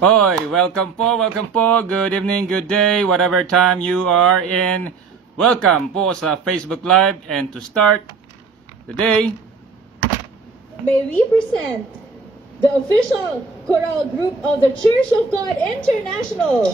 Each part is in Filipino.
Hoy, welcome po. Good evening, good day, whatever time you are in. Welcome po sa Facebook Live. And to start today, may we present the official choral group of the Church of God International.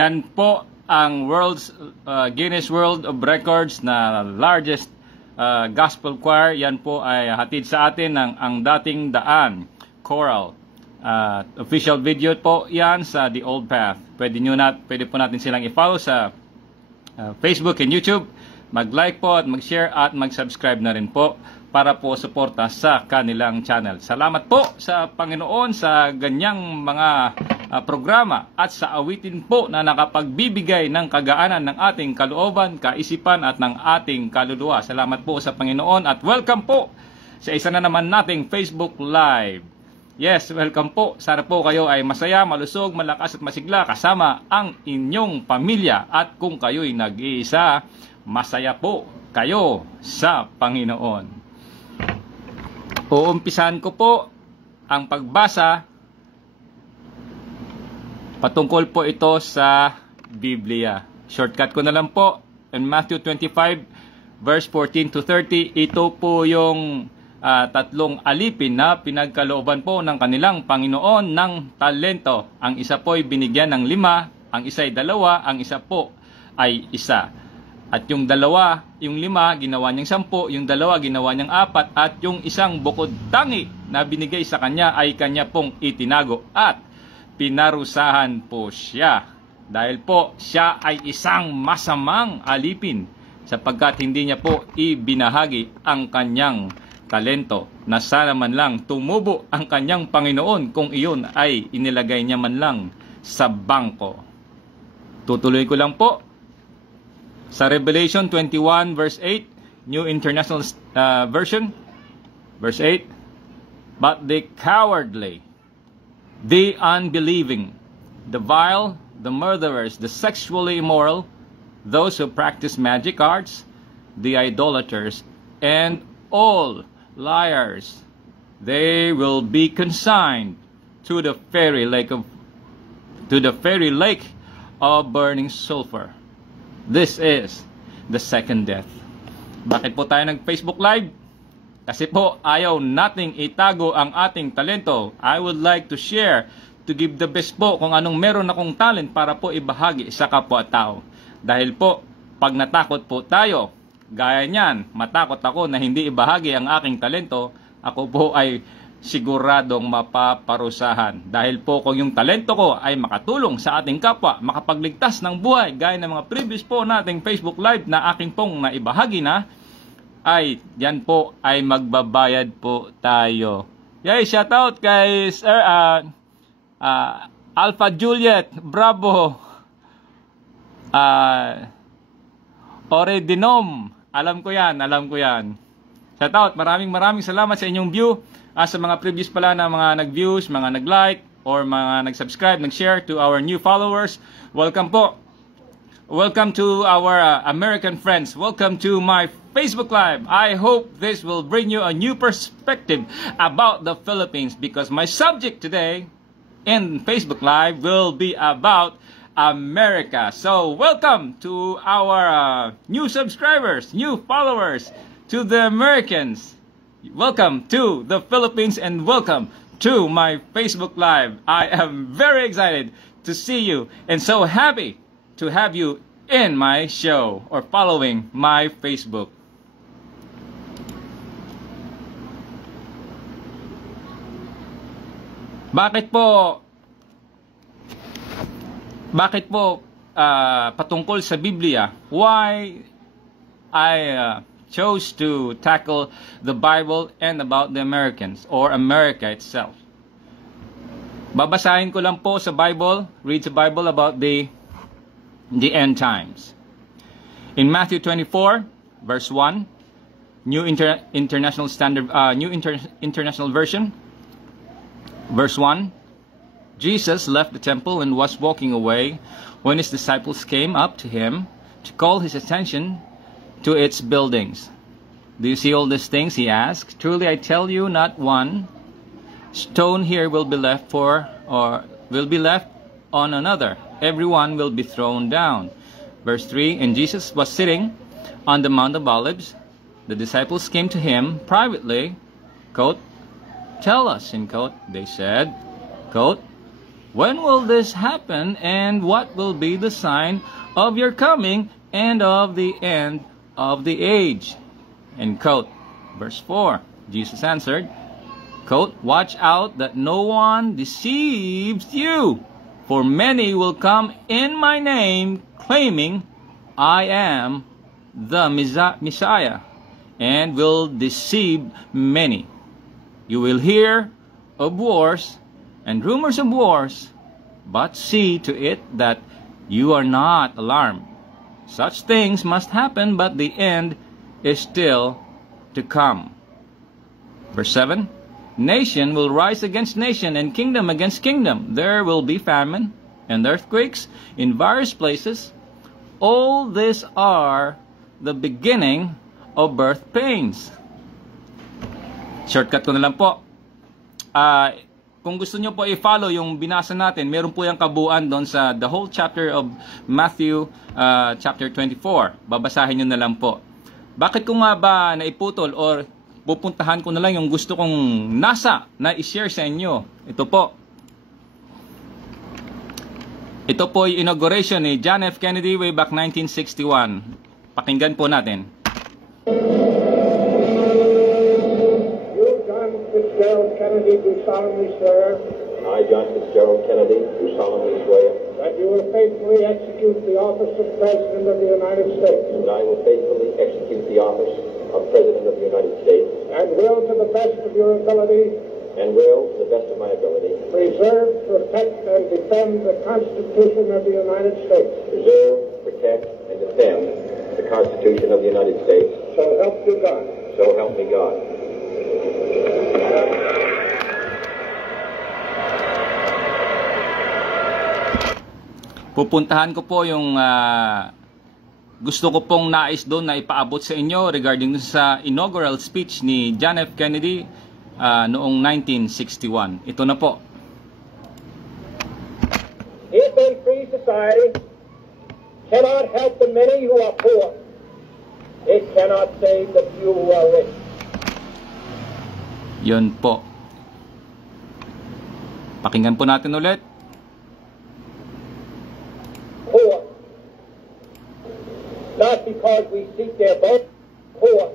yan po ang Guinness World of Records na largest gospel choir. Yan po ay hatid sa atin ng Ang Dating Daan Choral. Official video po yan sa The Old Path. Pwede po natin silang i-follow sa Facebook and YouTube. Mag-like po at mag-share at mag-subscribe na rin po para po suporta sa kanilang channel. Salamat po sa Panginoon sa ganyang mga programa at sa awitin po na nakapagbibigay ng kagaanan ng ating kalooban, kaisipan at ng ating kaluluwa. Salamat po sa Panginoon at welcome po sa isa na naman nating Facebook Live. Yes, welcome po. Sana po kayo ay masaya, malusog, malakas at masigla kasama ang inyong pamilya. At kung kayo'y nag-iisa, masaya po kayo sa Panginoon. Uumpisahan ko po ang pagbasa. Patungkol po ito sa Biblia. Shortcut ko na lang po. In Matthew 25, verse 14 to 30, ito po yung tatlong alipin na pinagkalooban po ng kanilang Panginoon ng talento. Ang isa po ay binigyan ng 5, ang isa ay 2, ang isa po ay 1. At yung 2, yung 5, ginawa niyang 10, yung 2, ginawa niyang 4, at yung isang bukod tangi na binigay sa kanya ay kanya pong itinago at pinarusahan po siya. Dahil po siya ay isang masamang alipin sapagkat hindi niya po ibinahagi ang kanyang talento na sana man lang tumubo ang kanyang Panginoon kung iyon ay inilagay niya man lang sa bangko. Tutuloy ko lang po sa Revelation 21 verse 8, New International Version, verse 8. but the cowardly, the unbelieving, the vile, the murderers, the sexually immoral, those who practice magic arts, the idolaters, and all liars. They will be consigned to the fiery lake of burning sulfur. This is the second death. Bakit po tayo nag-Facebook Live? Kasi po ayaw nating itago ang ating talento. I would like to share, to give the best po kung anong meron akong talent para po ibahagi sa kapwa-tao. Dahil po, pag natakot po tayo, gaya niyan, matakot ako na hindi ibahagi ang aking talento, ako po ay siguradong mapaparusahan. Dahil po kung yung talento ko ay makatulong sa ating kapwa, makapagligtas ng buhay, gaya ng mga previous po nating Facebook Live na aking pong naibahagi na, ay yan po ay magbabayad po tayo. Yay, shout out kay Sir Alpha Juliet Bravo, Ore Dinom, alam ko yan. Shout out, maraming salamat sa inyong view. Sa mga previous pala na mga nag-views, mga nag-like, or mga nag-subscribe, nag-share to our new followers, welcome po. Welcome to our American friends. Welcome to my Facebook Live. I hope this will bring you a new perspective about the Philippines, because my subject today in Facebook Live will be about America. So welcome to our new subscribers, new followers, to the Americans. Welcome to the Philippines and welcome to my Facebook Live. I am very excited to see you and so happy to have you in my show or following my Facebook. Bakit po patungkol sa Biblia? Why I chose to tackle the Bible and about the Americans or America itself. Babasahin ko lang po sa Bible, read the Bible about the end times. In Matthew 24, verse 1, New International Version, verse 1, Jesus left the temple and was walking away when his disciples came up to him to call his attention to its buildings. Do you see all these things? He asked. Truly I tell you, not one stone here will be left on another. Everyone will be thrown down. Verse 3, and Jesus was sitting on the Mount of Olives. The disciples came to him privately, quote, tell us, in quote, they said, quote, when will this happen, and what will be the sign of your coming and of the end of the age? End quote. Verse 4, Jesus answered, quote, watch out that no one deceives you, for many will come in my name, claiming I am the Messiah, and will deceive many. You will hear of wars and rumors of wars, but see to it that you are not alarmed. Such things must happen, but the end is still to come. Verse 7, nation will rise against nation, and kingdom against kingdom. There will be famine and earthquakes in various places. All these are the beginning of birth pains. Shortcut ko na lang po. Kung gusto nyo po i-follow yung binasa natin, meron po yung kabuuan doon sa the whole chapter of Matthew chapter 24. Babasahin nyo na lang po. Bakit ko nga ba naiputol or pupuntahan ko na lang yung gusto kong nasa na i-share sa inyo? Ito po. Ito po yung inauguration ni John F. Kennedy way back 1961. Pakinggan po natin. Fitzgerald Kennedy, do solemnly swear. I, John Fitzgerald Kennedy, do solemnly swear. That you will faithfully execute the office of President of the United States. And I will faithfully execute the office of President of the United States. And will, to the best of your ability, and will, to the best of my ability, preserve, protect, and defend the Constitution of the United States. Preserve, protect, and defend the Constitution of the United States. So help you God. So help me God. pupuntahan ko po yung gusto ko pong nais doon na ipaabot sa inyo regarding sa inaugural speech ni John F. Kennedy noong 1961. Ito na po. If a free society cannot help the many who are poor, it cannot save the few who are rich. Yun po. Pakinggan po natin ulit. Poor. Not because we seek their vote, poor.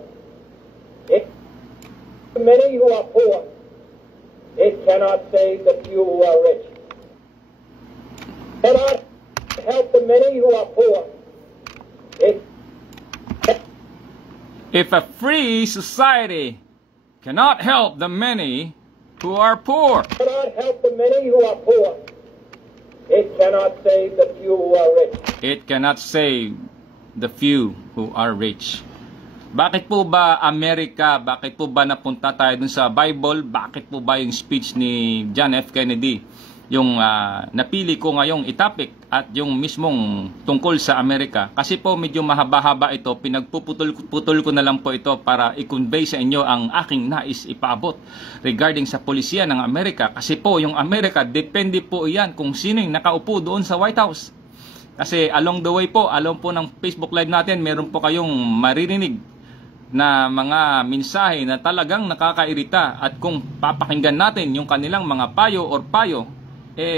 It the many who are poor. It cannot save the few who are rich. Cannot help the many who are poor. If a free society cannot help the many who are poor, Cannot help the many who are poor. It cannot save the few who are rich. it cannot save the few who are rich. Bakit po ba Amerika? Bakit po ba napunta tayo dun sa Bible? Bakit po ba yung speech ni John F. Kennedy? Yung napili ko ngayong itapik at yung mismong tungkol sa Amerika. Kasi po medyo mahaba-haba ito. Pinagpuputol ko na lang po ito para i-convey sa inyo ang aking nais ipaabot regarding sa polisiya ng Amerika. Kasi po yung Amerika, depende po yan kung sino yung nakaupo doon sa White House. Kasi along the way po, alam po ng Facebook Live natin, meron po kayong maririnig na mga mensahe na talagang nakakairita, at kung papakinggan natin yung kanilang mga payo,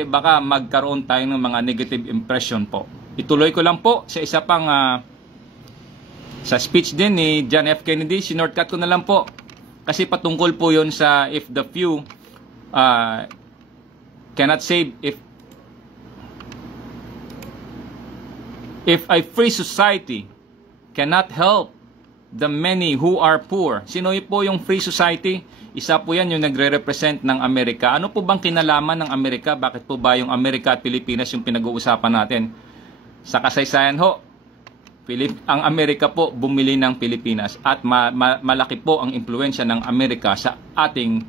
baka magkaroon tayo ng mga negative impression po. Ituloy ko lang po sa isa pang sa speech din ni John F. Kennedy, sinortcut ko na lang po kasi patungkol po yon sa if the few cannot save, if a free society cannot help the many who are poor. Sino po yung free society? Isa po yan yung nagre-represent ng Amerika. Ano po bang kinalaman ng Amerika? Bakit po ba yung Amerika at Pilipinas yung pinag-uusapan natin? Sa kasaysayan ho, ang Amerika po bumili ng Pilipinas at malaki po ang impluensya ng Amerika sa ating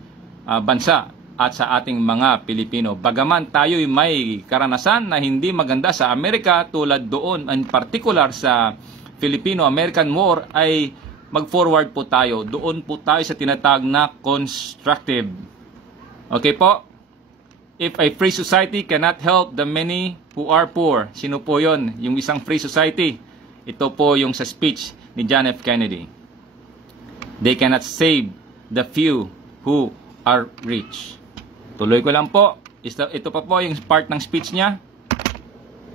bansa at sa ating mga Pilipino. Bagaman tayo'y may karanasan na hindi maganda sa Amerika, tulad doon in particular sa Filipino-American War, ay mag-forward po tayo. Doon po tayo sa tinatawag na constructive. Okay po? If a free society cannot help the many who are poor. Sino po yon? Yung isang free society. Ito po yung sa speech ni John F. Kennedy. They cannot save the few who are rich. Tuloy ko lang po. Ito pa po yung part ng speech niya.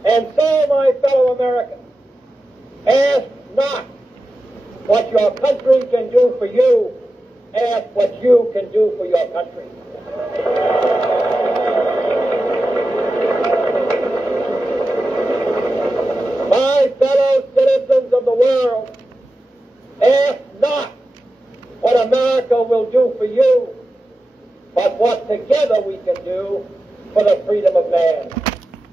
And so, my fellow Americans, ask not what your country can do for you, ask what you can do for your country. My fellow citizens of the world, ask not what America will do for you, but what together we can do for the freedom of man.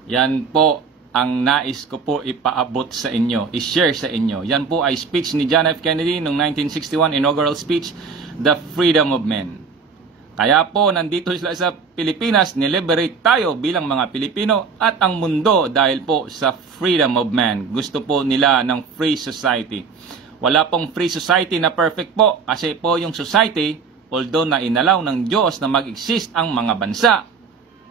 Yan po ang nais ko po ipaabot sa inyo, i-share sa inyo. Yan po ay speech ni John F. Kennedy noong 1961, inaugural speech, The Freedom of Men. Kaya po, nandito sila sa Pilipinas, nileberate tayo bilang mga Pilipino at ang mundo dahil po sa freedom of man. Gusto po nila ng free society. Wala pong free society na perfect po, kasi po yung society, although na inalaw ng Diyos na mag-exist ang mga bansa,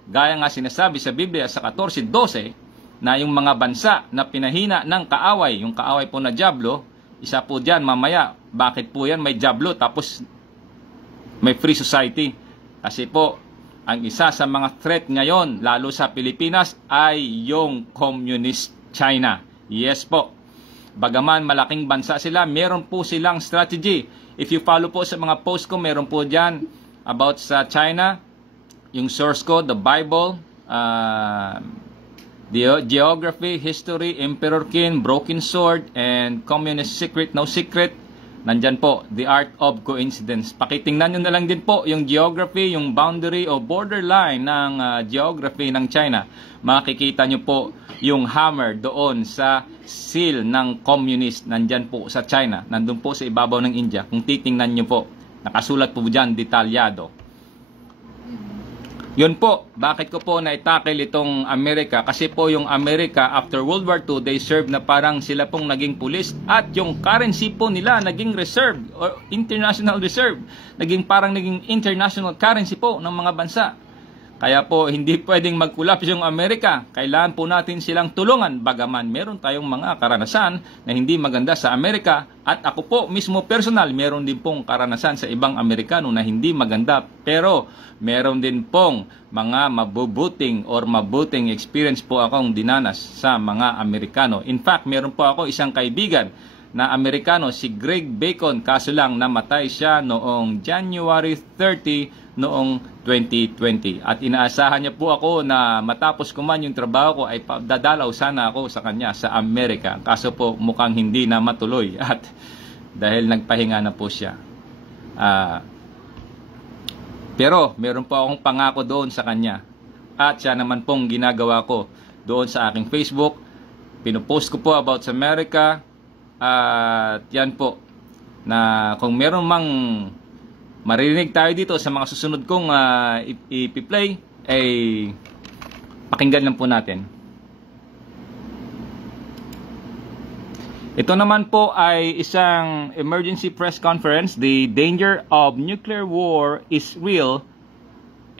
gaya nga sinasabi sa Biblia sa 14:12, na yung mga bansa na pinahina ng kaaway, yung kaaway po na Diablo, isa po dyan mamaya, bakit po yan may Diablo tapos may free society? Kasi po, ang isa sa mga threat ngayon, lalo sa Pilipinas, ay yung Communist China. Yes po. Bagaman malaking bansa sila, meron po silang strategy. If you follow po sa mga post ko, meron po dyan about sa China, yung source ko, the Bible, the Geography, History, Emperor Qin, Broken Sword, and Communist Secret, No Secret. Nandyan po, The Art of Coincidence. Pakitingnan nyo na lang din po yung geography, yung boundary o borderline ng geography ng China. Makikita nyo po yung hammer doon sa seal ng communist. Nandyan po sa China. Nandun po sa ibabaw ng India. Kung titingnan nyo po, nakasulat po dyan, detalyado. Yun po, bakit ko po na-tackle itong Amerika? Kasi po yung Amerika, after World War II, they serve na parang sila pong naging pulis at yung currency po nila naging reserve or international reserve. Naging international currency po ng mga bansa. Kaya po, hindi pwedeng mag-collapse yung Amerika. Kailangan po natin silang tulungan. Bagaman, meron tayong mga karanasan na hindi maganda sa Amerika. At ako po, mismo personal, meron din pong karanasan sa ibang Amerikano na hindi maganda. Pero, meron din pong mga mabuting experience po akong dinanas sa mga Amerikano. In fact, meron po ako isang kaibigan na Amerikano, si Greg Bacon. Kaso lang, namatay siya noong January 30 noong 2020. At inaasahan niya po ako na matapos ko man yung trabaho ko ay dadalaw sana ako sa kanya sa Amerika. Kaso po mukhang hindi na matuloy at dahil nagpahinga na po siya. Pero meron po akong pangako doon sa kanya. At siya naman pong ginagawa ko doon sa aking Facebook. Pinupost ko po about sa Amerika. At yan po, na kung meron mang marinig tayo dito sa mga susunod kong ipi-play, ay pakinggan lang po natin. Ito naman po ay isang emergency press conference. The danger of nuclear war is real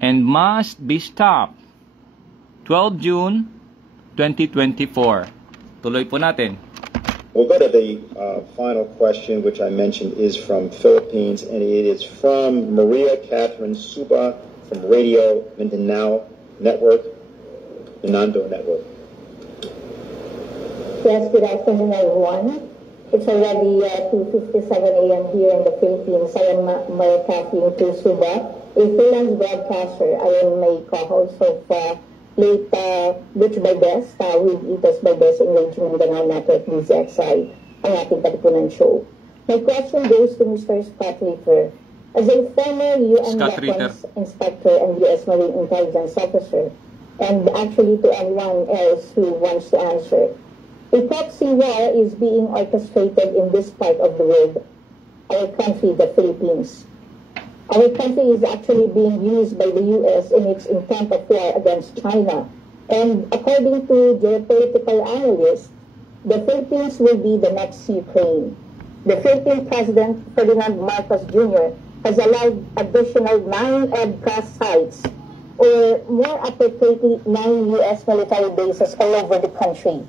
and must be stopped. 12 June 2024. Tuloy po natin. We'll go to the final question, which I mentioned is from Philippines, and it is from Maria Catherine Suba from Radio Mindanao Network, Minando Network. Yes, good afternoon, everyone. It's already 2:57 a.m. here in the Philippines. I am Maria Catherine Suba, a freelance broadcaster. I am a co-host of late Butch by Best with Itos by Best in Radio Mindanao Network DZXI, ang ating katipunan show. My question goes to Mr. Scott Ritter. As a former UN weapons inspector and U.S. Marine intelligence officer, and actually to anyone else who wants to answer, a proxy war is being orchestrated in this part of the world, our country, the Philippines. Our country is actually being used by the U.S. in its intent of war against China. And according to geopolitical analysts, the Philippines will be the next Ukraine. The Philippine President, Ferdinand Marcos Jr., has allowed additional 9 EDCA sites, or more appropriately 9 U.S. military bases all over the country.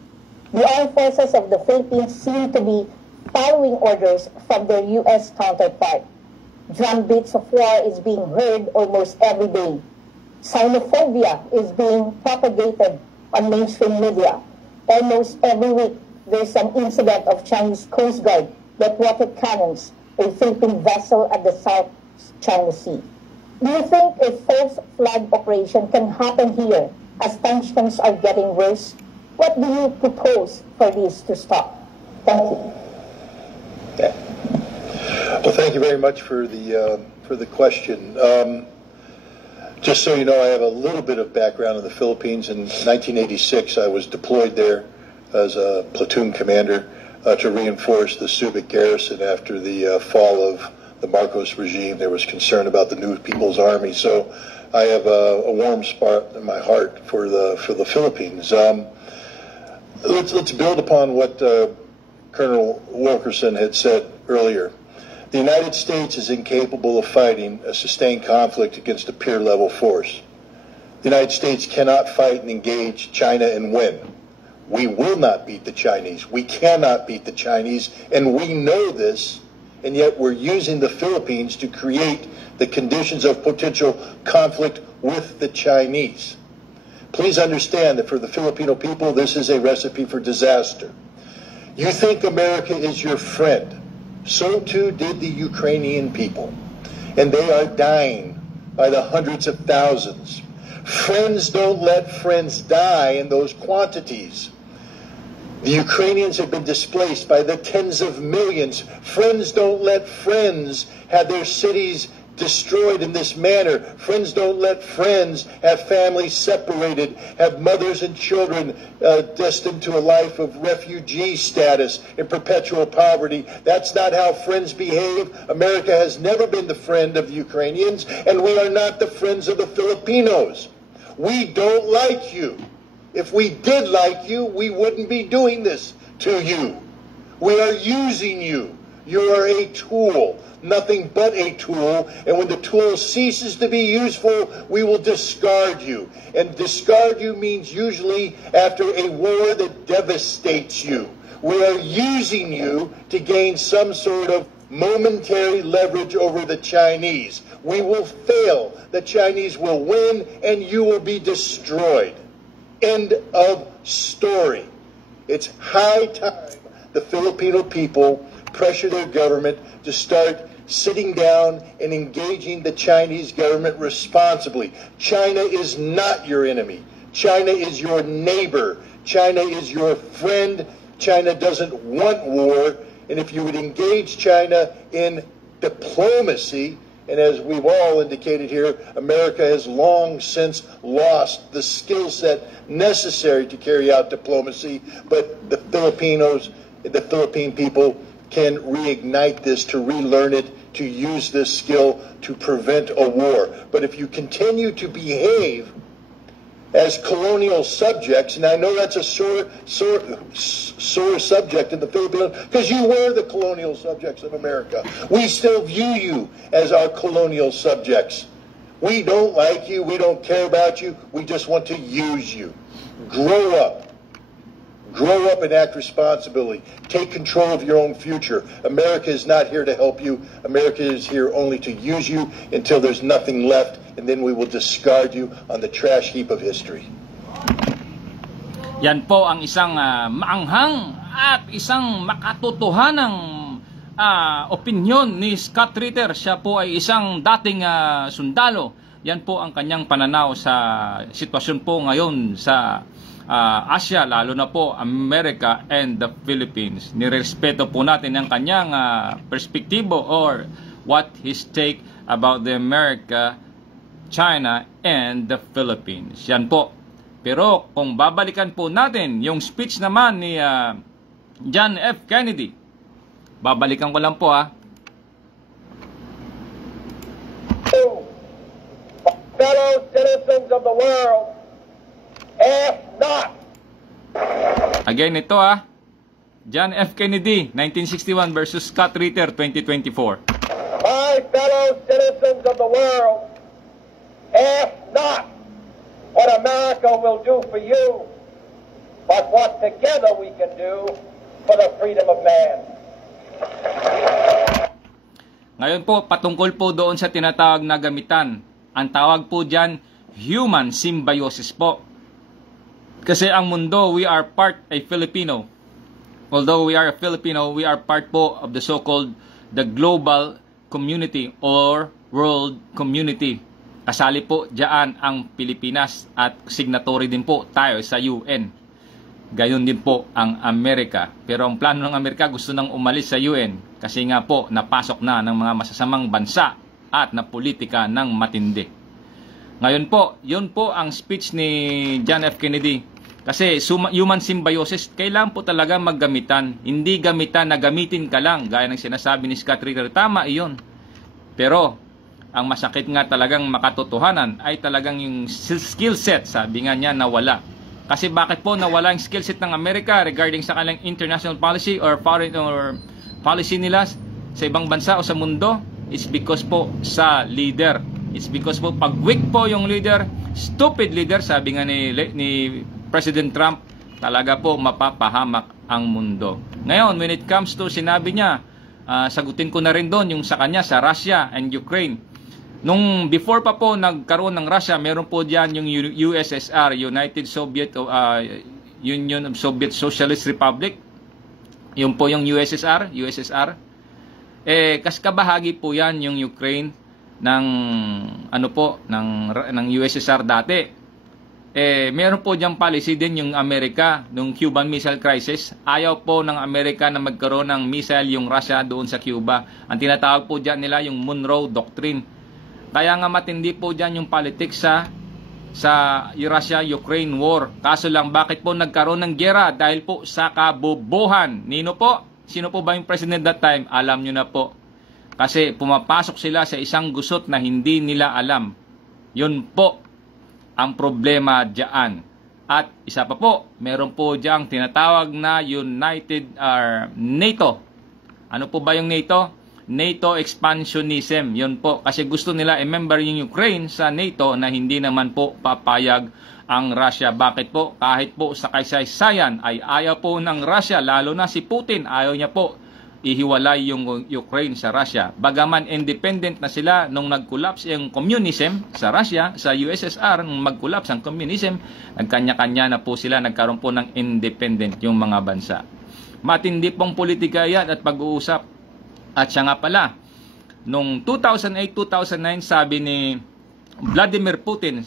The armed forces of the Philippines seem to be following orders from their U.S. counterpart. Drumbeats of war is being heard almost every day. Sinophobia is being propagated on mainstream media. Almost every week, there's an incident of Chinese Coast Guard that rocket cannons a Philippine vessel at the South China Sea. Do you think a false flag operation can happen here as tensions are getting worse? What do you propose for this to stop? Thank you. Yeah. Well, thank you very much for the question. Just so you know, I have a little bit of background in the Philippines. In 1986, I was deployed there as a platoon commander to reinforce the Subic garrison after the fall of the Marcos regime. There was concern about the new People's Army, so I have a warm spot in my heart for the Philippines. Let's build upon what Colonel Wilkerson had said earlier. The United States is incapable of fighting a sustained conflict against a peer-level force. The United States cannot fight and engage China and win. We will not beat the Chinese. We cannot beat the Chinese, and we know this, and yet we're using the Philippines to create the conditions of potential conflict with the Chinese. Please understand that for the Filipino people, this is a recipe for disaster. You think America is your friend. So too did the Ukrainian people. And they are dying by the hundreds of thousands. Friends don't let friends die in those quantities. The Ukrainians have been displaced by the tens of millions. Friends don't let friends have their cities destroyed in this manner. Friends don't let friends, have families separated, have mothers and children destined to a life of refugee status in perpetual poverty. That's not how friends behave. America has never been the friend of the Ukrainians, and we are not the friends of the Filipinos. We don't like you. If we did like you, we wouldn't be doing this to you. We are using you. You are a tool, nothing but a tool, and when the tool ceases to be useful, we will discard you. And discard you means usually after a war that devastates you. We are using you to gain some sort of momentary leverage over the Chinese. We will fail. The Chinese will win, and you will be destroyed. End of story. It's high time the Filipino people pressure their government to start sitting down and engaging the Chinese government responsibly. China is not your enemy. China is your neighbor. China is your friend. China doesn't want war. And if you would engage China in diplomacy, and as we've all indicated here, America has long since lost the skill set necessary to carry out diplomacy, but the Philippine people can reignite this, to relearn it, to use this skill to prevent a war. But if you continue to behave as colonial subjects, and I know that's a sore subject in the Philippines, because you were the colonial subjects of America. We still view you as our colonial subjects. We don't like you, we don't care about you, we just want to use you. Grow up. Grow up and act responsibly. Take control of your own future. America is not here to help you. America is here only to use you until there's nothing left, and then we will discard you on the trash heap of history. Yan po ang isang maanghang at isang makatotohanang opinyon ni Scott Ritter. Siya po ay isang dating sundalo. Yan po ang kanyang pananaw sa sitwasyon po ngayon sa Asia, lalo na po America and the Philippines. Nirespeto po natin ang kanyang perspektibo or what his take about the America, China, and the Philippines. Yan po. Pero kung babalikan po natin yung speech naman ni John F. Kennedy, babalikan ko lang po Fellow citizens of the world, ask not. Again, ito John F. Kennedy, 1961 versus Scott Ritter, 2024. My fellow citizens of the world, ask not what America will do for you, but what together we can do for the freedom of man. Ngayon po, patungkol po doon sa tinatawag na gamitan. Ang tawag po dyan, human symbiosis po. Kasi ang mundo, we are part a Filipino. Although we are a Filipino, we are part po of the so-called the global community or world community. Kasali po dyan ang Pilipinas at signatory din po tayo sa UN. Gayon din po ang Amerika. Pero ang plano ng Amerika, gusto nang umalis sa UN kasi nga po napasok na ng mga masasamang bansa at na politika ng matindi. Ngayon po, yun po ang speech ni John F. Kennedy. Kasi human symbiosis, kailangan po talaga maggamitan. Hindi gamitan na gamitin ka lang, gaya ng sinasabi ni Scott Ritter. Tama iyon. Pero, ang masakit nga talagang makatotohanan ay talagang yung skill set, sabi nga niya, nawala. Kasi bakit po nawala yung skill set ng Amerika regarding sa kanilang international policy or foreign or policy nila sa ibang bansa o sa mundo? It's because po sa leader. It's because po pag weak po yung leader, stupid leader, sabi nga ni President Trump, talaga po mapapahamak ang mundo. Ngayon, when it comes to sinabi niya, sagutin ko na rin doon yung sa kanya sa Russia and Ukraine. Nung before pa po nagkaroon ng Russia, meron po diyan yung USSR, United Soviet Union of Soviet Socialist Republic. Yun po yung USSR. Kabahagi po yan yung Ukraine ng ng USSR dati. Meron po diyang policy din yung Amerika nung Cuban Missile Crisis. Ayaw po ng Amerika na magkaroon ng missile yung Russia doon sa Cuba. Ang tinatawag po diyan nila yung Monroe Doctrine. Kaya nga matindi po dyan yung politics sa Russia-Ukraine war. Kaso lang, bakit po nagkaroon ng giyera? Dahil po sa kabobohan. Nino po? Sino po ba yung president that time? Alam nyo na po. Kasi pumapasok sila sa isang gusot na hindi nila alam. Yun po ang problema dyan. At isa pa po, meron po diyang tinatawag na NATO. Ano po ba yung NATO? NATO expansionism. Yun po. Kasi gusto nila i-member yung Ukraine sa NATO na hindi naman po papayag ang Russia. Bakit po? Kahit po sa kaysaysayan ay ayaw po ng Russia, lalo na si Putin. Ayaw niya po ihiwalay yung Ukraine sa Russia. Bagaman independent na sila nung nag-collapse yung communism sa Russia, sa USSR, nung mag-collapse ang communism, nagkanya-kanya na po sila, nagkaroon po ng independent yung mga bansa. Matindi pong politika yan at pag-uusap. At siya nga pala, nung 2008-2009, sabi ni Vladimir Putin,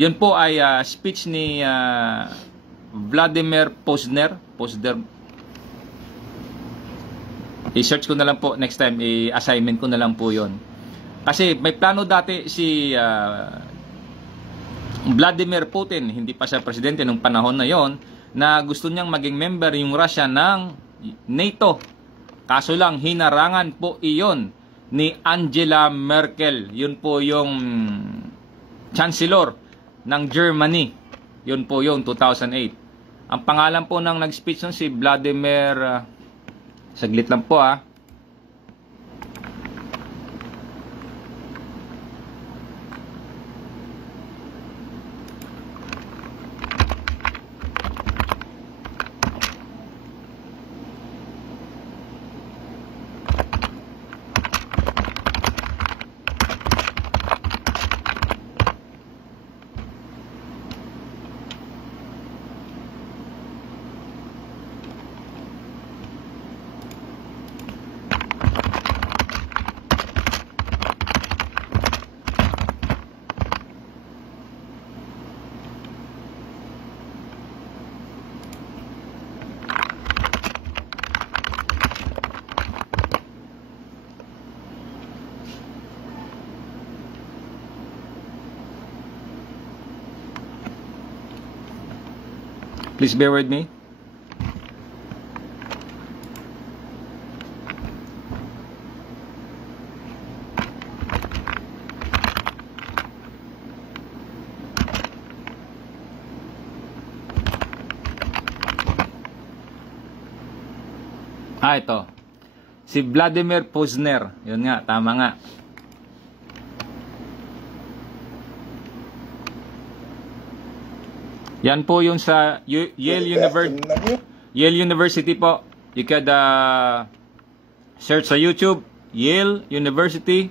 yun po ay speech ni Vladimir Pozner, i-search ko na lang po next time, i-assignment ko na lang po yon. Kasi may plano dati si Vladimir Putin, hindi pa siya presidente nung panahon na yon, na gusto niyang maging member yung Russia ng NATO. Kaso lang, hinarangan po iyon ni Angela Merkel. Yun po yung chancellor ng Germany. Yun po yung 2008. Ang pangalan po ng nag-speech nun si Vladimir... saglit lang po Please bear with me. Ito. Si Vladimir Pozner. Yun nga, tama nga. Yan po yung sa Yale University po. You could search sa YouTube, Yale University.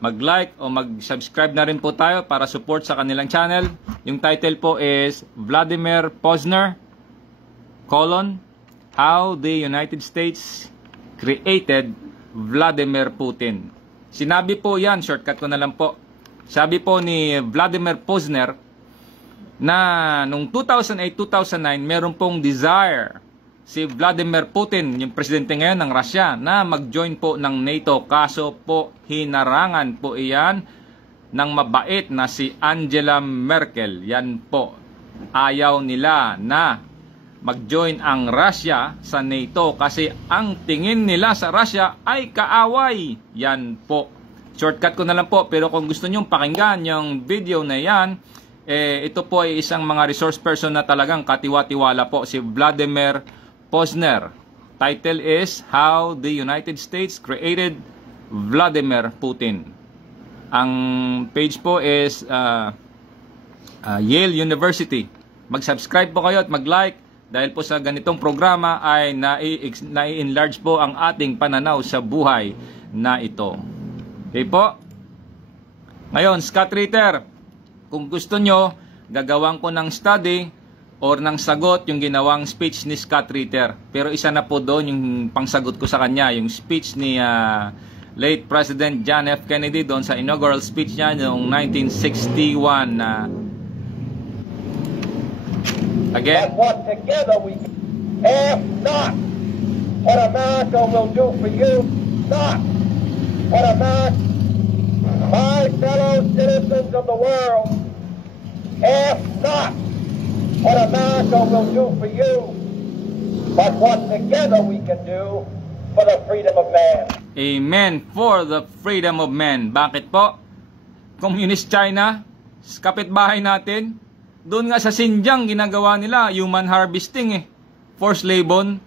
Mag-like o mag-subscribe na rin po tayo para support sa kanilang channel. Yung title po is Vladimir Pozner, How the United States Created Vladimir Putin. Sinabi po yan, shortcut ko na lang po. Sabi po ni Vladimir Pozner, na nung 2008-2009 meron pong desire si Vladimir Putin, yung presidente ngayon ng Russia, na mag-join po ng NATO. Kaso po hinarangan po iyan ng mabait na si Angela Merkel. Yan po, ayaw nila na mag-join ang Russia sa NATO kasi ang tingin nila sa Russia ay kaaway. Yan po, shortcut ko na lang po, pero kung gusto nyo pakinggan yung video na yan, ito po ay isang mga resource person na talagang katiwa-tiwala po, si Vladimir Pozner. Title is How the United States Created Vladimir Putin. Ang page po is Yale University. Mag-subscribe po kayo at mag-like dahil po sa ganitong programa ay nai-enlarge po ang ating pananaw sa buhay na ito. Okay po? Ngayon, Scott Ritter, kung gusto nyo, gagawan ko ng study or ng sagot yung ginawang speech ni Scott Ritter. Pero isa na po doon yung pangsagot ko sa kanya, yung speech ni late President John F. Kennedy doon sa inaugural speech niya noong 1961. Again? But what together we can. Ask not what America will do for you. Not what America, my fellow citizens of the world, ask not what America will do for you, but what together we can do for the freedom of man. Amen. For the freedom of man. Bakit po? Communist China, kapitbahay natin, doon nga sa Xinjiang ginagawa nila human harvesting forced labor.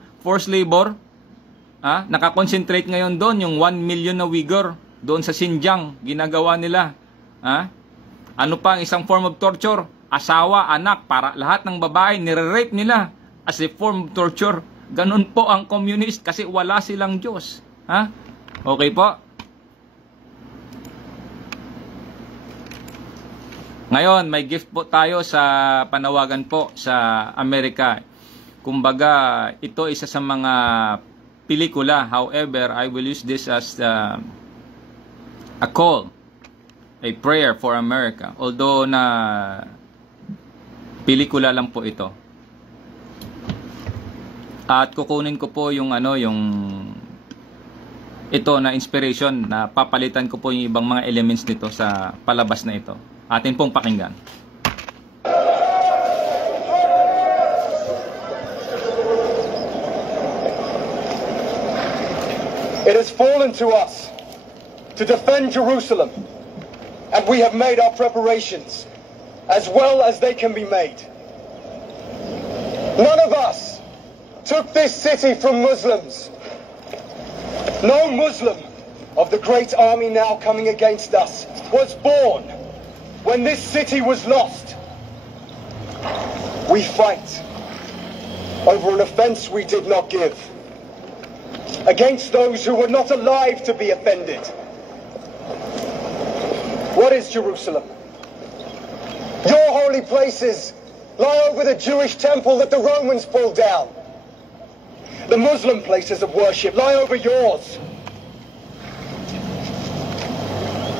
Nakakonsentrate ngayon doon yung 1 million na Uyghur doon sa Xinjiang ginagawa nila. Ano pa ang isang form of torture? Asawa, anak, para lahat ng babae nire-rape nila as a form of torture. Ganun po ang communist kasi wala silang Diyos. Okay po? Ngayon, may gift po tayo sa panawagan po sa Amerika. Kumbaga, ito isa sa mga pelikula. However, I will use this as a call, a prayer for America. Although na pelikula lang po ito. At kukunin ko po yung ito na inspiration na papalitan ko po yung ibang mga elements nito sa palabas na ito. Atin pong pakinggan. It has fallen to us to defend Jerusalem, and we have made our preparations as well as they can be made. None of us took this city from Muslims. No Muslim of the great army now coming against us was born when this city was lost. We fight over an offense we did not give, against those who were not alive to be offended. What is Jerusalem? Your holy places lie over the Jewish temple that the Romans pulled down. The Muslim places of worship lie over yours.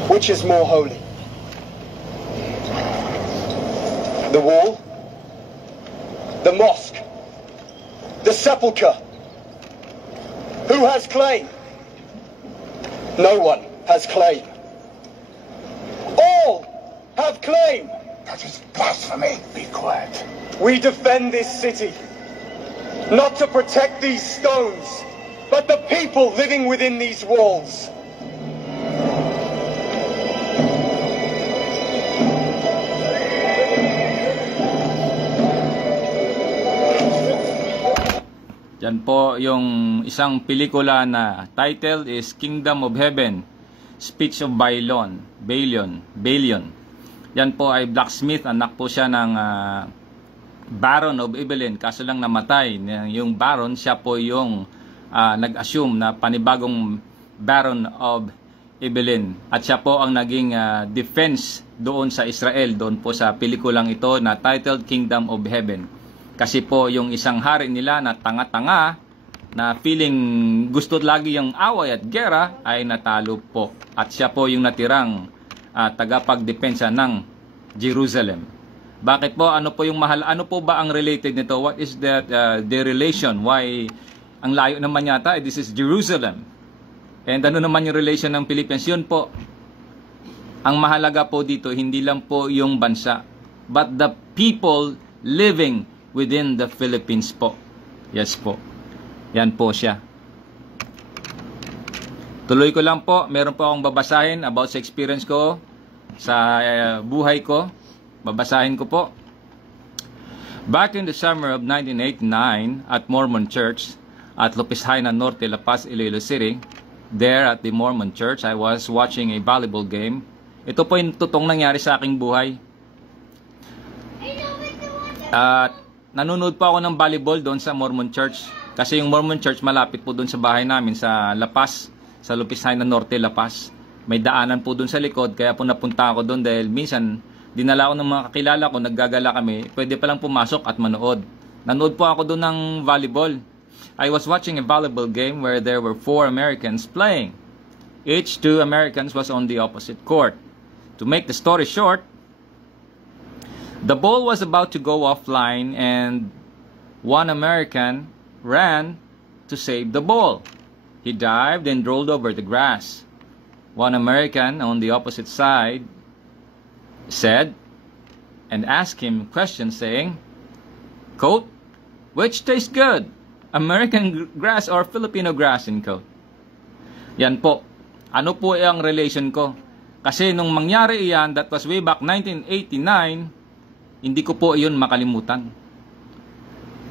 Which is more holy? The wall? The mosque? The sepulchre? Who has claim? No one has claim. All have claim. That is blasphemy. Be quiet. We defend this city, not to protect these stones, but the people living within these walls. Yan po yung isang pelikula na title is Kingdom of Heaven, Speech of Balion. Yan po ay blacksmith, anak po siya ng Baron of Ibelin, kaso lang namatay. Yung Baron, siya po yung nag-assume na panibagong Baron of Ibelin. At siya po ang naging defense doon sa Israel, doon po sa pelikulang ito na titled Kingdom of Heaven. Kasi po yung isang hari nila na tanga-tanga, na feeling gusto lagi yung away at gera, ay natalo po. At siya po yung natirang tagapagdepensa ng Jerusalem. Bakit po? Ano po yung mahal? Ano po ba ang related nito? What is that the relation? Why ang layo naman yata? This is Jerusalem. And ano naman yung relation ng Philippines? Yun po. Ang mahalaga po dito, hindi lang po yung bansa, but the people living within the Philippines po. Yes po. Yan po siya. Tuloy ko lang po. Meron po akong babasahin about sa experience ko sa buhay ko. Babasahin ko po. Back in the summer of 1989 at Mormon Church at Lopez Haina Norte, La Paz, Iloilo City, there at the Mormon Church, I was watching a volleyball game. Ito po yung totoong nangyari sa aking buhay. At nanonood po ako ng volleyball doon sa Mormon Church. Kasi yung Mormon Church malapit po doon sa bahay namin sa La Paz, sa Lopez Haina Norte, La Paz. May daanan po doon sa likod, kaya po napunta ako doon dahil minsan dinala ko ng mga kakilala ko, naggagala kami, pwede palang pumasok at manood. Nanood po ako doon ng volleyball. I was watching a volleyball game where there were 4 Americans playing. Each 2 Americans was on the opposite court. To make the story short, the ball was about to go offline and one American ran to save the ball. He dived and rolled over the grass. One American on the opposite side said and asked him questions saying, quote, which tastes good, American grass or Filipino grass, in quote. Yan po. Ano po ang relation ko? Kasi nung mangyari iyan, that was way back 1989, hindi ko po iyon makalimutan.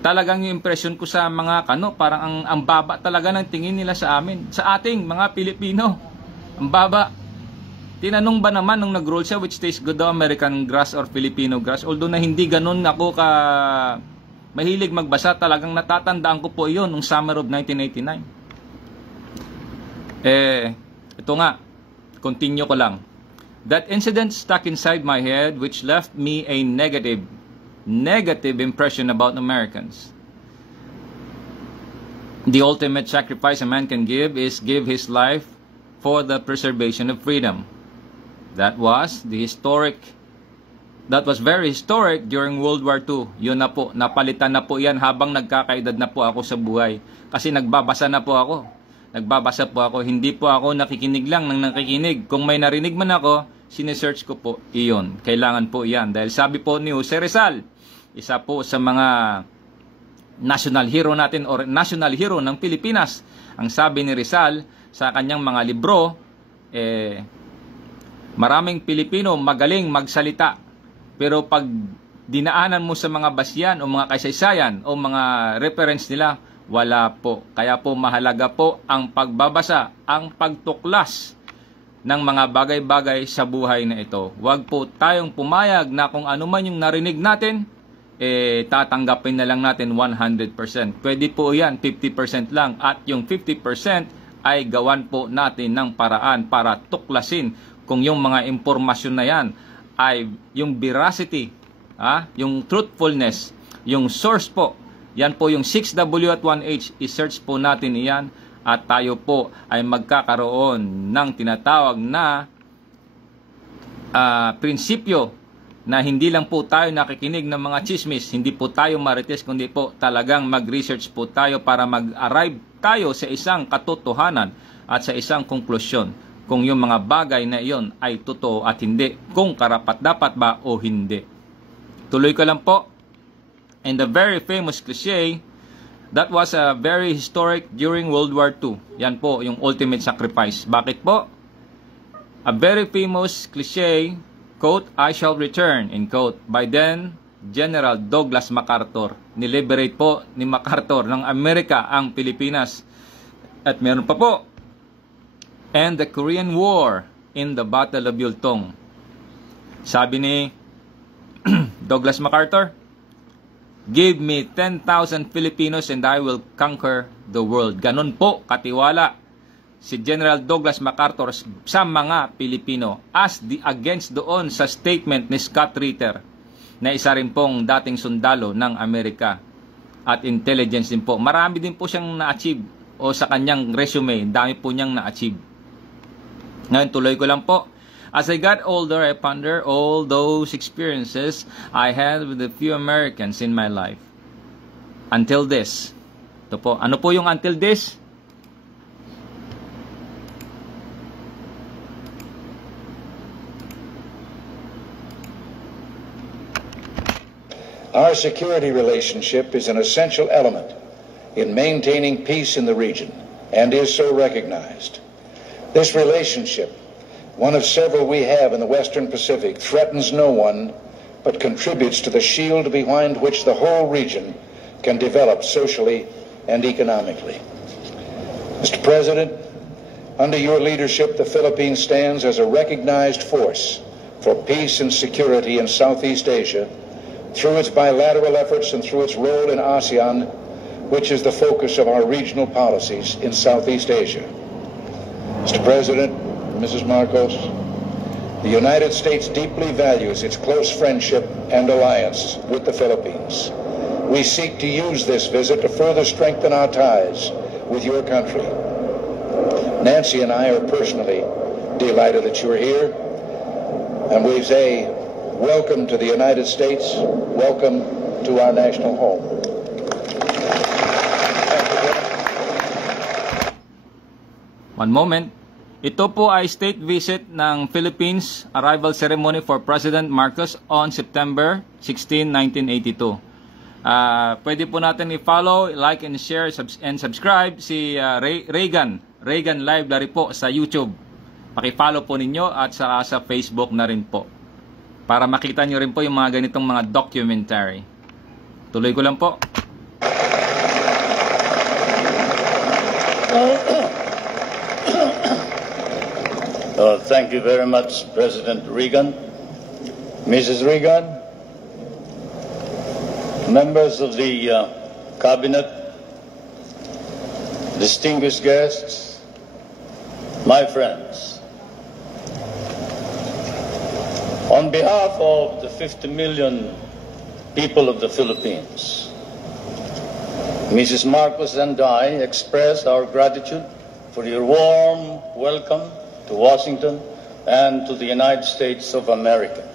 Talagang yung impression ko sa mga parang ang baba talaga ng tingin nila sa amin, sa ating mga Pilipino. Ang baba. Tinanong ba naman nung nag-roll siya, which tastes good daw, American grass or Filipino grass? Although na hindi ganun ako mahilig magbasa, talagang natatandaan ko po iyon nung summer of 1989. Ito nga, continue ko lang. That incident stuck inside my head, which left me a negative impression about Americans. The ultimate sacrifice a man can give is give his life for the preservation of freedom. That was very historic during World War II. Yun na po, napalitan na po yan habang nagkakaedad na po ako sa buhay. Kasi nagbabasa po ako, hindi po ako nakikinig lang ng nakikinig. Kung may narinig man ako, sinesearch ko po iyon. Kailangan po yan. Dahil sabi po ni Jose Rizal, isa po sa mga national hero natin or national hero ng Pilipinas. Ang sabi ni Rizal sa kanyang mga libro, maraming Pilipino magaling magsalita, pero pag dinaanan mo sa mga basyan o mga kasaysayan o mga reference nila, wala po. Kaya po mahalaga po ang pagbabasa, ang pagtuklas ng mga bagay-bagay sa buhay na ito. Huwag po tayong pumayag na kung ano man yung narinig natin, tatanggapin na lang natin 100%. Pwede po yan, 50% lang. At yung 50% ay gawan po natin ng paraan para tuklasin kung yung mga impormasyon na yan ay yung veracity, yung truthfulness, yung source po. Yan po yung 6W at 1H, i-search po natin iyan at tayo po ay magkakaroon ng tinatawag na prinsipyo na hindi lang po tayo nakikinig ng mga chismis, hindi po tayo marites, kundi po talagang mag-research po tayo para mag-arrive tayo sa isang katotohanan at sa isang konklusyon kung yung mga bagay na iyon ay totoo at hindi, kung karapat-dapat ba o hindi. Tuloy ko lang po. And the very famous cliche, that was a very historic during World War II. Yan po, yung ultimate sacrifice. Bakit po? A very famous cliche, quote, I shall return, in quote, by then General Douglas MacArthur. Niliberate po ni MacArthur ng Amerika ang Pilipinas. At meron pa po, and the Korean War in the Battle of Yultong. Sabi ni Douglas MacArthur, give me 10,000 Filipinos and I will conquer the world. Ganon po katiwala si General Douglas MacArthur sa mga Pilipino against doon sa statement ni Scott Ritter na isa rin pong dating sundalo ng Amerika at intelligence din po. Marami din po siyang na-achieve o sa kanyang resume, dami po niyang na-achieve. Ngayon tuloy ko lang po. As I got older, I ponder all those experiences I had with a few Americans in my life. Until this. Ito po. Ano po yung until this? Our security relationship is an essential element in maintaining peace in the region and is so recognized. This relationship, one of several we have in the Western Pacific, threatens no one but contributes to the shield behind which the whole region can develop socially and economically. Mr. President, under your leadership, the Philippines stands as a recognized force for peace and security in Southeast Asia through its bilateral efforts and through its role in ASEAN, which is the focus of our regional policies in Southeast Asia. Mr. President, Mrs. Marcos, the United States deeply values its close friendship and alliance with the Philippines. We seek to use this visit to further strengthen our ties with your country. Nancy and I are personally delighted that you're here, and we say welcome to the United States, welcome to our national home. One moment. Ito po ay state visit ng Philippines arrival ceremony for President Marcos on September 16, 1982. Pwede po natin i-follow, like and share and subscribe si Reagan Library po sa YouTube. Paki-follow po ninyo at sa Facebook na rin po. Para makita nyo rin po yung mga ganitong mga documentary. Tuloy ko lang po. Thank you very much, President Reagan, Mrs. Reagan, members of the Cabinet, distinguished guests, my friends. On behalf of the 50 million people of the Philippines, Mrs. Marcos and I express our gratitude for your warm welcome to Washington and to the United States of America.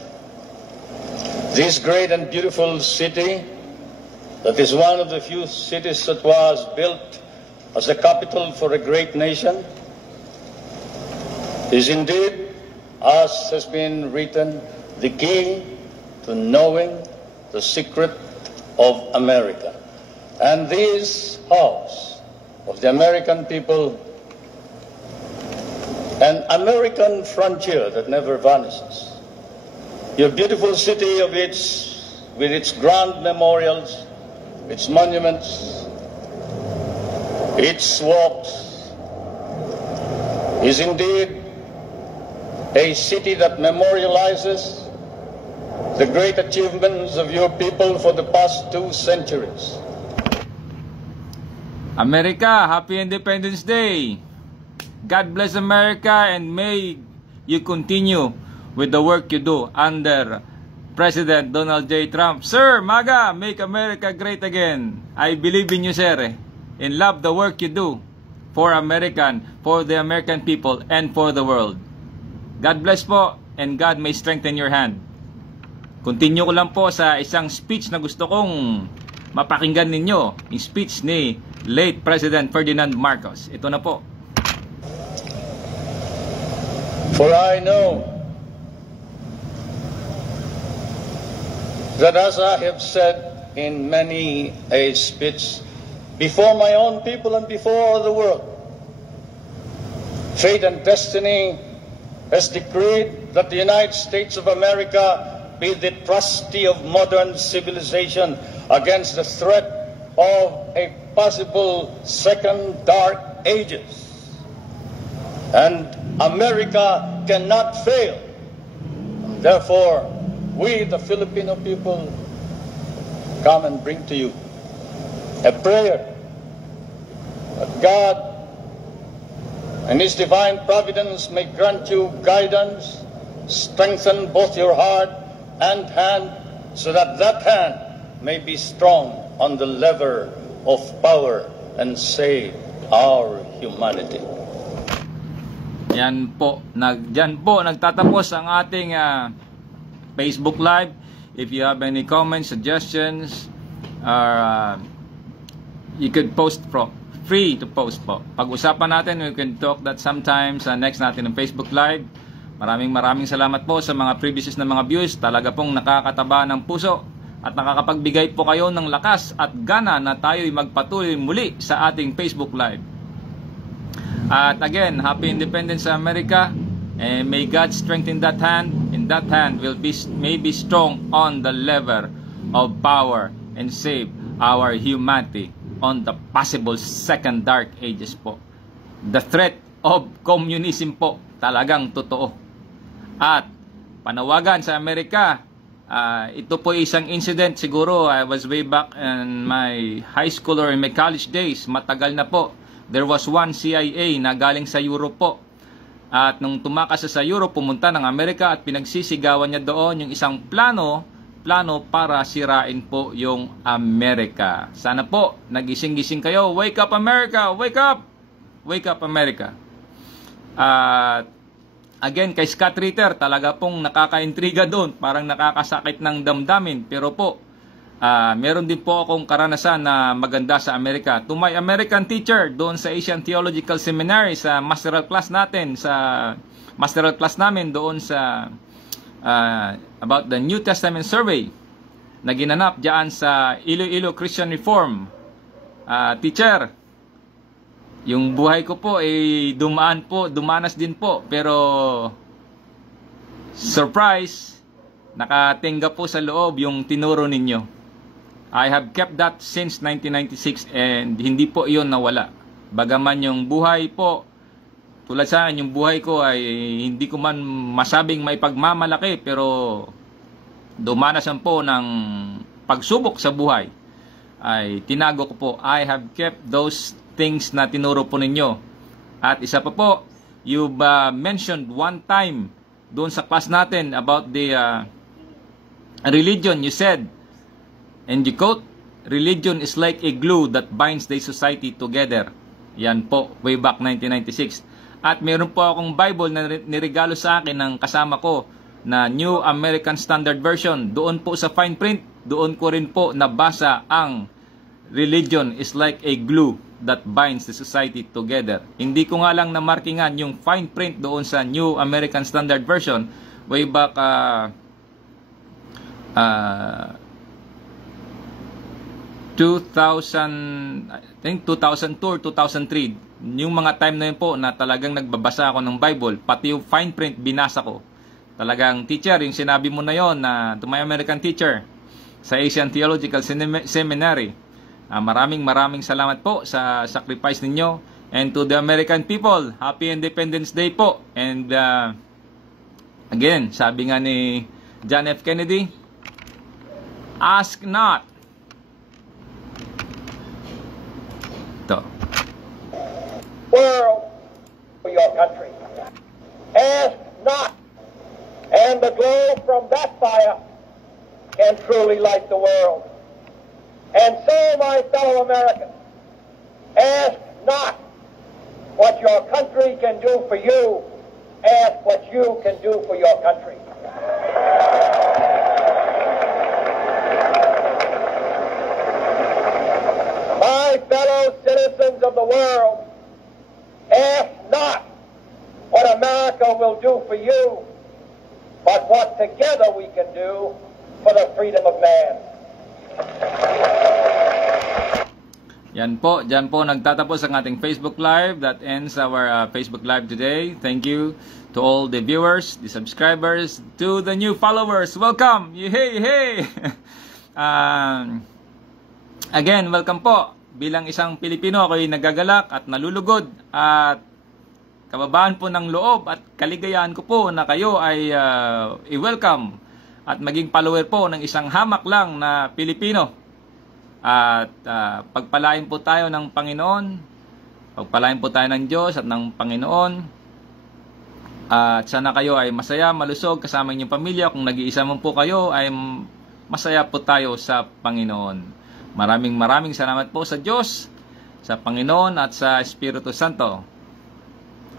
This great and beautiful city, that is one of the few cities that was built as a capital for a great nation, is indeed, as has been written, the key to knowing the secret of America. And this house of the American people, an American frontier that never vanishes. Your beautiful city with its grand memorials, its monuments, its walks, is indeed a city that memorializes the great achievements of your people for the past 2 centuries. America, Happy Independence Day! God bless America, and may you continue with the work you do under President Donald J. Trump. Sir, MAGA, make America great again. I believe in you, sir, and love the work you do for the American people, and for the world. God bless po, and God may strengthen your hand. Continue ko lang po sa isang speech na gusto kong mapakinggan ninyo, yung speech ni late President Ferdinand Marcos. Ito na po. For I know that, as I have said in many a speech before my own people and before the world, fate and destiny has decreed that the United States of America be the trustee of modern civilization against the threat of a possible second dark ages. And America cannot fail. Therefore, we, the Filipino people, come and bring to you a prayer that God and His divine providence may grant you guidance, strengthen both your heart and hand, so that that hand may be strong on the lever of power and save our humanity. Yan po, nagtatapos ang ating Facebook Live. If you have any comments, suggestions, or you could post free to post po. Pag-usapan natin, we can talk that sometimes next natin ng Facebook Live. Maraming salamat po sa mga previous na mga views. Talaga pong nakakataba ng puso at nakakapagbigay po kayo ng lakas at gana na tayo'y magpatuloy muli sa ating Facebook Live. At again, Happy Independence America, and may God strengthen that hand, and that hand may be strong on the lever of power and save our humanity on the possible second dark ages po. The threat of communism po talagang totoo. At panawagan sa Amerika, ito po isang incident, siguro I was way back in my high school or in my college days, matagal na po. There was one CIA na galing sa Europe po. At nung tumakas sa Europe, pumunta ng Amerika at pinagsisigawan niya doon yung isang plano para sirain po yung Amerika. Sana po, nagising-gising kayo. Wake up America! Wake up! Wake up America! Again, kay Scott Ritter, talaga pong nakakaintriga doon. Parang nakakasakit ng damdamin. Pero po, Meron din po akong karanasan na maganda sa Amerika. To my American teacher doon sa Asian Theological Seminary, sa masteral class natin, doon sa about the New Testament survey na ginanap diyan sa Iloilo Christian Reform. Teacher, yung buhay ko po ay dumanas din po, pero surprise, nakatingga po sa loob yung tinuro ninyo. I have kept that since 1996 and hindi po iyon nawala. Bagaman yung buhay po, tulad sa akin, yung buhay ko ay hindi ko man masabing may pagmamalaki, pero dumanasan po ng pagsubok sa buhay. Ay tinago ko po. I have kept those things na tinuro po ninyo. At isa pa po, you've mentioned one time doon sa class natin about the religion. You said, and you quote, religion is like a glue that binds the society together. Yan po, way back 1996. At meron po akong Bible na niregalo sa akin ng kasama ko na New American Standard Version. Doon po sa fine print, doon ko rin po nabasa ang religion is like a glue that binds the society together. Hindi ko nga lang namarkingan yung fine print doon sa New American Standard Version way back 2002 or 2003, yung mga time na yun po na talagang nagbabasa ako ng Bible, pati yung fine print binasa ko. Talagang, teacher, yung sinabi mo na yon na to my American teacher sa Asian Theological Seminary, maraming salamat po sa sacrifice ninyo. And to the American people, Happy Independence Day po. And again, sabi nga ni John F. Kennedy, ask not. World for your country. Ask not, and the glow from that fire can truly light the world. And so, my fellow Americans, ask not what your country can do for you, ask what you can do for your country. My fellow citizens of the world, ask not what America will do for you, but what together we can do for the freedom of man. Yan po, dyan po nagtatapos ang ating Facebook Live. That ends our Facebook Live today. Thank you to all the viewers, the subscribers, to the new followers. Welcome! Hey! Again, welcome po. Bilang isang Pilipino, ako'y nagagalak at nalulugod at kababaan po ng loob at kaligayahan ko po na kayo ay i-welcome at maging follower po ng isang hamak lang na Pilipino. At pagpalain po tayo ng Panginoon, pagpalain po tayo ng Diyos at ng Panginoon. At sana kayo ay masaya, malusog kasama inyong pamilya. Kung nag-iisa mo po kayo, ay masaya po tayo sa Panginoon. Maraming salamat po sa Diyos, sa Panginoon at sa Espiritu Santo.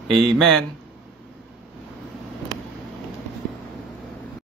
Amen.